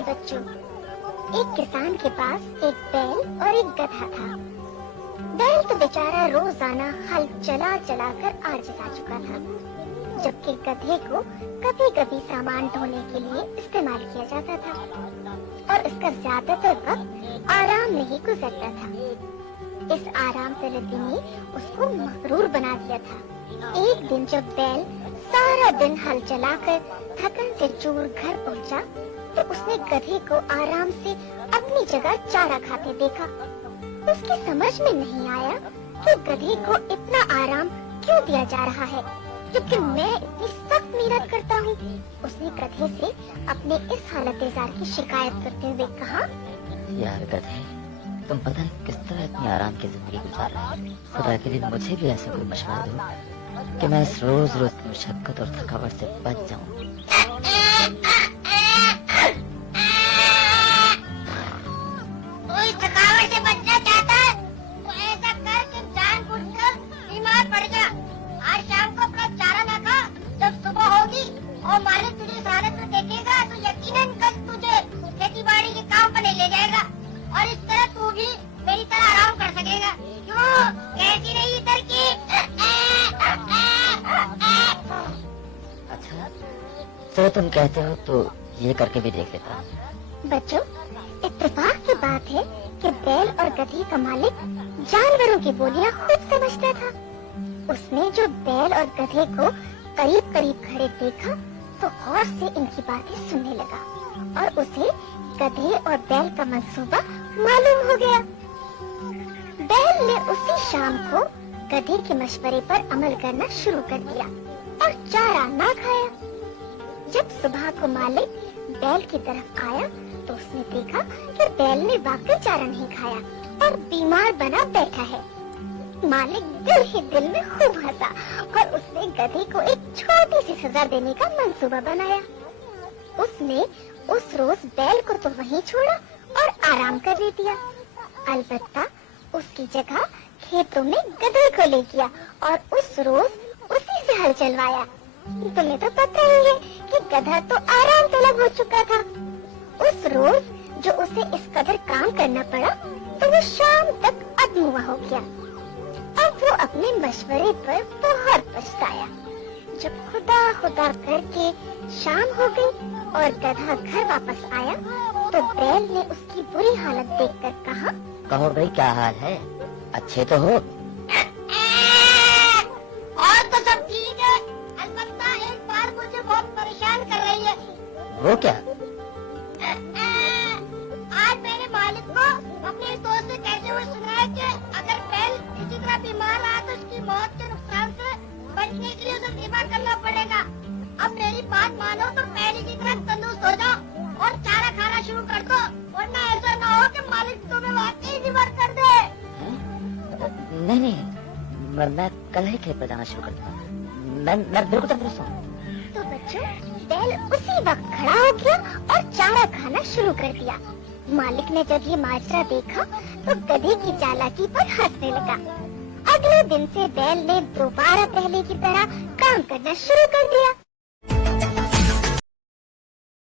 میرے بچوں، ایک کسان کے پاس ایک بیل اور ایک گدھا تھا۔ بیل تو بیچارہ روزانہ ہل چلا چلا کر عاجز آ چکا تھا، جبکہ گدھے کو کبھی کبھی سامان ڈھونے کے لیے استعمال کیا جاتا تھا اور اس کا زیادہ تر وقت آرام میں ہی گزرتا تھا۔ اس آرام طلبی نے اس کو مغرور بنا دیا تھا۔ ایک دن جب بیل سارا دن ہل چلا کر تھکن سے چور گھر پہنچا تو اس نے گدھے کو آرام سے اپنی جگہ چارہ کھاتے دیکھا۔ اس کی سمجھ میں نہیں آیا کہ گدھے کو اتنا آرام کیوں دیا جا رہا ہے، کیونکہ میں اتنی سخت محنت کرتا ہوں۔ اس نے گدھے سے اپنے اس حالت زار کی شکایت کرتے ہوئے کہا، یار گدھے، تم پتہ کس طرح اتنی آرام کی زندگی گزار رہا ہے۔ خدا کے لیے مجھے بھی ایسا کوئی مشورہ دو کہ میں اس روز روز کی مشقت اور تھکاوٹ سے بچ جاؤں۔ تو اس تھکاوٹ سے بچنا چاہتا ہے تو ایسا کر کہ جان بوجھ کر بیمار پڑ جا۔ آج شام کو اپنا چارہ نہ کھا، جب صبح ہوگی اور مالک تجھے اس حالت میں دیکھے گا تو یقیناً کل تجھے کھیتی باڑی کے کام پر لے جائے گا اور اس طرح تو بھی میری طرح آرام کر سکے گا۔ کیوں کیسی رہی ترکیب؟ اچھا تو تم کہتے ہو تو یہ کر کے بھی دیکھ لیتا۔ بچوں، اتفاق کی بات ہے کہ بیل اور گدھے کا مالک جانوروں کی بولیاں خوب سمجھتا تھا۔ اس نے جو بیل اور گدھے کو قریب قریب کھڑے دیکھا تو غور سے ان کی باتیں سننے لگا اور اسے گدھے اور بیل کا منصوبہ معلوم ہو گیا۔ بیل نے اسی شام کو گدھے کے مشورے پر عمل کرنا شروع کر دیا اور چارہ نہ کھایا۔ جب صبح کو مالک بیل کی طرف آیا تو اس نے دیکھا کہ بیل نے واقعی چارہ نہیں کھایا اور بیمار بنا بیٹھا ہے۔ مالک دل ہی دل میں خوب ہنسا اور اس نے گدھے کو ایک چھوٹی سی سزا دینے کا منصوبہ بنایا۔ اس نے اس روز بیل کو تو وہیں چھوڑا اور آرام کرنے دیا، البتہ اس کی جگہ کھیتوں میں گدھے کو لے گیا اور اس روز اسی سے ہل چلوایا۔ تمہیں تو پتہ ہی ہے کہ گدھا تو آرام طلب ہو چکا تھا۔ اس روز جو اسے اس قدر کام کرنا پڑا تو وہ شام تک ادموا ہو گیا۔ اب وہ اپنے مشورے پر بہت پچھتایا۔ جب خدا خدا کر کے شام ہو گئی اور گدھا گھر واپس آیا تو بیل نے اس کی بری حالت دیکھ کر کہا، کہو بھائی کیا حال ہے، اچھے تو ہو؟ اور تو سب ٹھیک ہے، البتہ ایک بار مجھے بہت پریشان کر رہی ہے۔ وہ کیا؟ آج میرے مالک کو اپنے دوست سے کہتے ہوئے سنا ہے کہ اگر بیل اسی طرح بیمار رہا تو اس کی موت کے نقصان سے بچنے کے لیے اسے بیمہ کرنا پڑے گا۔ اب میری بات مانو تو پہلے کی طرح تندرست ہو جاؤ اور چارہ کھانا شروع کر دو، ورنہ ایسا نہ ہو کہ مالک تمہیں واقعی بیمار کر دے۔ نہیں، میں کل ہی کھیت پر جانا شروع کر دوں، میں بالکل تندرست ہوں۔ تو بچوں، بیل اسی وقت کھڑا ہو گیا اور چارہ کھانا شروع کر دیا۔ مالک نے جب یہ ماجرا دیکھا تو گدھے کی چالاکی پر ہنسنے لگا۔ اگلے دن سے بیل نے دوبارہ پہلے کی طرح کام کرنا شروع کر دیا۔